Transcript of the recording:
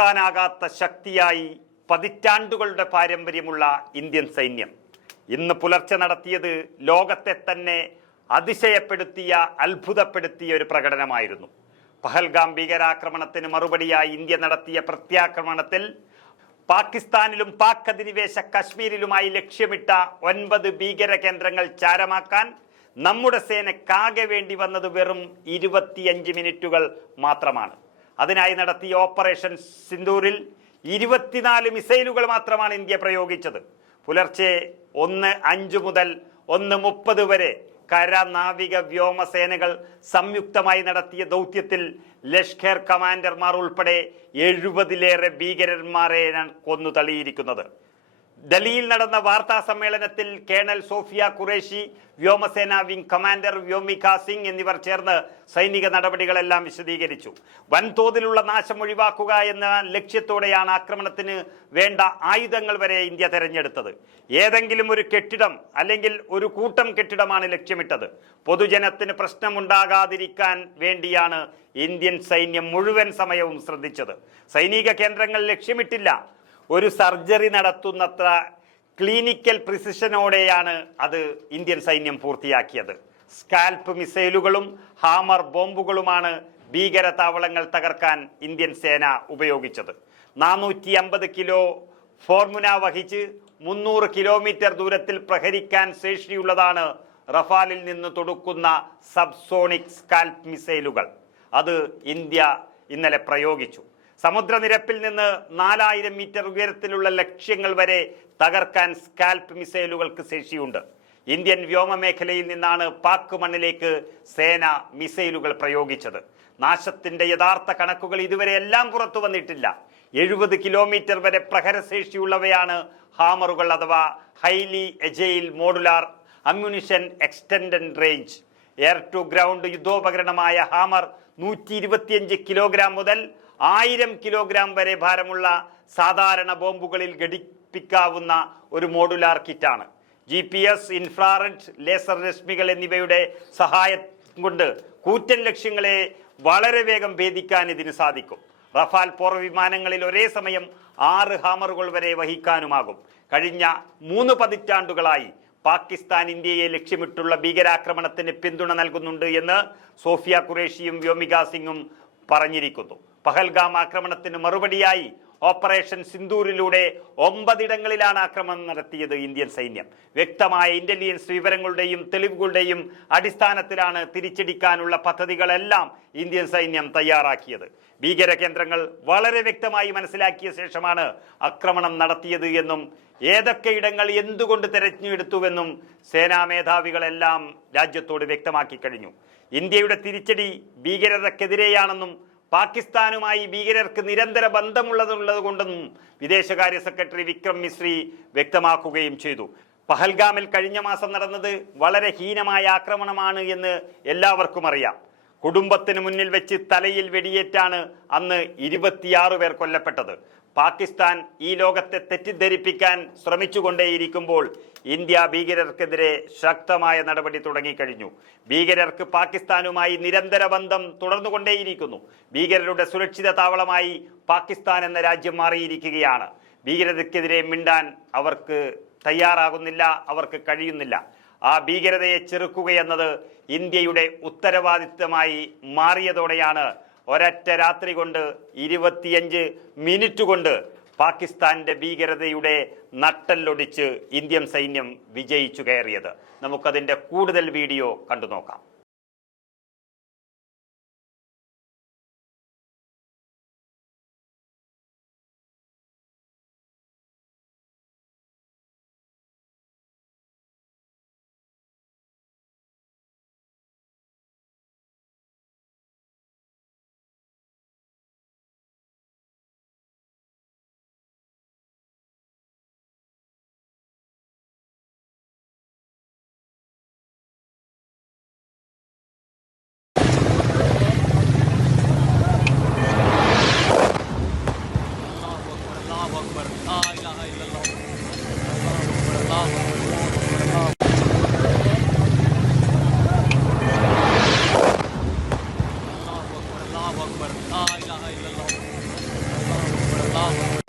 ാനാകാത്ത ശക്തിയായി പതിറ്റാണ്ടുകളുടെ പാരമ്പര്യമുള്ള ഇന്ത്യൻ സൈന്യം ഇന്ന് പുലർച്ചെ നടത്തിയത് ലോകത്തെ തന്നെ അതിശയപ്പെടുത്തിയ അത്ഭുതപ്പെടുത്തിയ ഒരു പ്രകടനമായിരുന്നു. പഹൽഗാം ഭീകരാക്രമണത്തിന് മറുപടിയായി ഇന്ത്യ നടത്തിയ പ്രത്യാക്രമണത്തിൽ പാകിസ്ഥാനിലും പാക് അധിനിവേശ കശ്മീരിലുമായി ലക്ഷ്യമിട്ട 9 ഭീകര കേന്ദ്രങ്ങൾ ചാരമാക്കാൻ നമ്മുടെ സേനക്കാകെ വേണ്ടി വന്നത് വെറും 25 മിനിറ്റുകൾ മാത്രമാണ്. അതിനായി നടത്തിയ ഓപ്പറേഷൻ സിന്ദൂരിൽ 24 മിസൈലുകൾ മാത്രമാണ് ഇന്ത്യ പ്രയോഗിച്ചത്. പുലർച്ചെ 1:05 മുതൽ 1:30 വരെ കര, നാവിക, വ്യോമസേനകൾ സംയുക്തമായി നടത്തിയ ദൗത്യത്തിൽ ലഷ്കർ കമാൻഡർമാർ ഉൾപ്പെടെ 70-ലേറെ ഭീകരന്മാരെയാണ് കൊന്നു തള്ളിയിരിക്കുന്നത്. ഡൽഹിയിൽ നടന്ന വാർത്താ സമ്മേളനത്തിൽ കേണൽ സോഫിയ ഖുറേഷി, വ്യോമസേന വിംഗ് കമാൻഡർ വ്യോമിക സിംഗ് എന്നിവർ ചേർന്ന് സൈനിക നടപടികളെല്ലാം വിശദീകരിച്ചു. വൻതോതിലുള്ള നാശം ഒഴിവാക്കുക എന്ന ലക്ഷ്യത്തോടെയാണ് ആക്രമണത്തിന് വേണ്ട ആയുധങ്ങൾ വരെ ഇന്ത്യ തെരഞ്ഞെടുത്തത്. ഏതെങ്കിലും ഒരു കെട്ടിടം അല്ലെങ്കിൽ ഒരു കൂട്ടം കെട്ടിടമാണ് ലക്ഷ്യമിട്ടത്. പൊതുജനത്തിന് പ്രശ്നമുണ്ടാകാതിരിക്കാൻ വേണ്ടിയാണ് ഇന്ത്യൻ സൈന്യം മുഴുവൻ സമയവും ശ്രദ്ധിച്ചത്. സൈനിക കേന്ദ്രങ്ങൾ ലക്ഷ്യമിട്ടില്ല. ഒരു സർജറി നടത്തുന്നത്ര ക്ലിനിക്കൽ പ്രിസിഷനോടെയാണ് അത് ഇന്ത്യൻ സൈന്യം പൂർത്തിയാക്കിയത്. സ്കാൽപ്പ് മിസൈലുകളും ഹാമർ ബോംബുകളുമാണ് ഭീകര താവളങ്ങൾ തകർക്കാൻ ഇന്ത്യൻ സേന ഉപയോഗിച്ചത്. 450 കിലോ ഫോർമുല വഹിച്ച് 300 കിലോമീറ്റർ ദൂരത്തിൽ പ്രഹരിക്കാൻ ശേഷിയുള്ളതാണ് റഫാലിൽ നിന്ന് തൊടുക്കുന്ന സബ്സോണിക് സ്കാൽപ്പ് മിസൈലുകൾ. അത് ഇന്ത്യ ഇന്നലെ പ്രയോഗിച്ചു. സമുദ്രനിരപ്പിൽ നിന്ന് 4000 മീറ്റർ ഉയരത്തിലുള്ള ലക്ഷ്യങ്ങൾ വരെ തകർക്കാൻ സ്കാൽപ്പ് മിസൈലുകൾക്ക് ശേഷിയുണ്ട്. ഇന്ത്യൻ വ്യോമമേഖലയിൽ നിന്നാണ് പാക് മണ്ണിലേക്ക് സേന മിസൈലുകൾ പ്രയോഗിച്ചത്. നാശത്തിന്റെ യഥാർത്ഥ കണക്കുകൾ ഇതുവരെ എല്ലാം പുറത്തു വന്നിട്ടില്ല. 70 കിലോമീറ്റർ വരെ പ്രഹരശേഷിയുള്ളവയാണ് ഹാമറുകൾ അഥവാ highly agile modular ammunition extended range. Air to ground യുദ്ധോപകരണമായ ഹാമർ 125 കിലോഗ്രാം മുതൽ 1000 കിലോഗ്രാം വരെ ഭാരമുള്ള സാധാരണ ബോംബുകളിൽ ഘടിപ്പിക്കാവുന്ന ഒരു മോഡുലാർ കിറ്റാണ്. GPS, ഇൻഫ്രാറെഡ്, ലേസർ രശ്മികൾ എന്നിവയുടെ സഹായം കൊണ്ട് കൂറ്റൻ ലക്ഷ്യങ്ങളെ വളരെ വേഗം ഭേദിക്കാൻ ഇതിന് സാധിക്കും. റഫാൽ പോർ വിമാനങ്ങളിൽ ഒരേ സമയം 6 ഹാമറുകൾ വരെ വഹിക്കാനുമാകും. കഴിഞ്ഞ 3 പതിറ്റാണ്ടുകളായി പാകിസ്ഥാൻ ഇന്ത്യയെ ലക്ഷ്യമിട്ടുള്ള ഭീകരാക്രമണത്തിന് പിന്തുണ നൽകുന്നുണ്ട് എന്ന് സോഫിയ ഖുറേഷിയും വ്യോമിക സിംഗും പറഞ്ഞിരിക്കുന്നു. പഹൽഗാം ആക്രമണത്തിന് മറുപടിയായി ഓപ്പറേഷൻ സിന്ദൂരിലൂടെ 9 ഇടങ്ങളിലാണ് ആക്രമണം നടത്തിയത് ഇന്ത്യൻ സൈന്യം. വ്യക്തമായ ഇന്റലിജൻസ് വിവരങ്ങളുടെയും തെളിവുകളുടെയും അടിസ്ഥാനത്തിലാണ് തിരിച്ചടിക്കാനുള്ള പദ്ധതികളെല്ലാം ഇന്ത്യൻ സൈന്യം തയ്യാറാക്കിയത്. ഭീകര കേന്ദ്രങ്ങൾ വളരെ വ്യക്തമായി മനസ്സിലാക്കിയ ശേഷമാണ് ആക്രമണം നടത്തിയത് എന്നും ഏതൊക്കെ ഇടങ്ങൾ എന്തുകൊണ്ട് തെരഞ്ഞെടുത്തുവെന്നും സേനാ മേധാവികളെല്ലാം രാജ്യത്തോട് വ്യക്തമാക്കി കഴിഞ്ഞു. ഇന്ത്യയുടെ തിരിച്ചടി ഭീകരതക്കെതിരെയാണെന്നും പാകിസ്ഥാനുമായി ഭീകരർക്ക് നിരന്തര ബന്ധമുള്ളത് കൊണ്ടെന്നും വിദേശകാര്യ സെക്രട്ടറി വിക്രം മിശ്രി വ്യക്തമാക്കുകയും ചെയ്തു. പഹൽഗാമിൽ കഴിഞ്ഞ മാസം നടന്നത് വളരെ ഹീനമായ ആക്രമണമാണ് എന്ന് എല്ലാവർക്കും അറിയാം. കുടുംബത്തിന് മുന്നിൽ വെച്ച് തലയിൽ വെടിയേറ്റാണ് അന്ന് 26 പേർ കൊല്ലപ്പെട്ടത്. പാകിസ്ഥാൻ ഈ ലോകത്തെ തെറ്റിദ്ധരിപ്പിക്കാൻ ശ്രമിച്ചുകൊണ്ടേയിരിക്കുമ്പോൾ ഇന്ത്യ ഭീകരർക്കെതിരെ ശക്തമായ നടപടി തുടങ്ങിക്കഴിഞ്ഞു. ഭീകരർക്ക് പാകിസ്ഥാനുമായി നിരന്തര ബന്ധം തുടർന്നുകൊണ്ടേയിരിക്കുന്നു. ഭീകരരുടെ സുരക്ഷിത താവളമായി പാകിസ്ഥാൻ എന്ന രാജ്യം മാറിയിരിക്കുകയാണ്. ഭീകരതയ്ക്കെതിരെ മിണ്ടാൻ അവർക്ക് തയ്യാറാകുന്നില്ല, അവർക്ക് കഴിയുന്നില്ല. ആ ഭീകരതയെ ചെറുക്കുകയെന്നത് ഇന്ത്യയുടെ ഉത്തരവാദിത്തമായി മാറിയതോടെയാണ് ഒരൊറ്റ രാത്രി കൊണ്ട് 25 മിനിറ്റ് കൊണ്ട് പാകിസ്ഥാന്റെ ഭീകരതയുടെ നട്ടെല്ലൊടിച്ച് ഇന്ത്യൻ സൈന്യം വിജയിച്ചു കയറിയത്. നമുക്കതിൻ്റെ കൂടുതൽ വീഡിയോ കണ്ടു നോക്കാം. ആ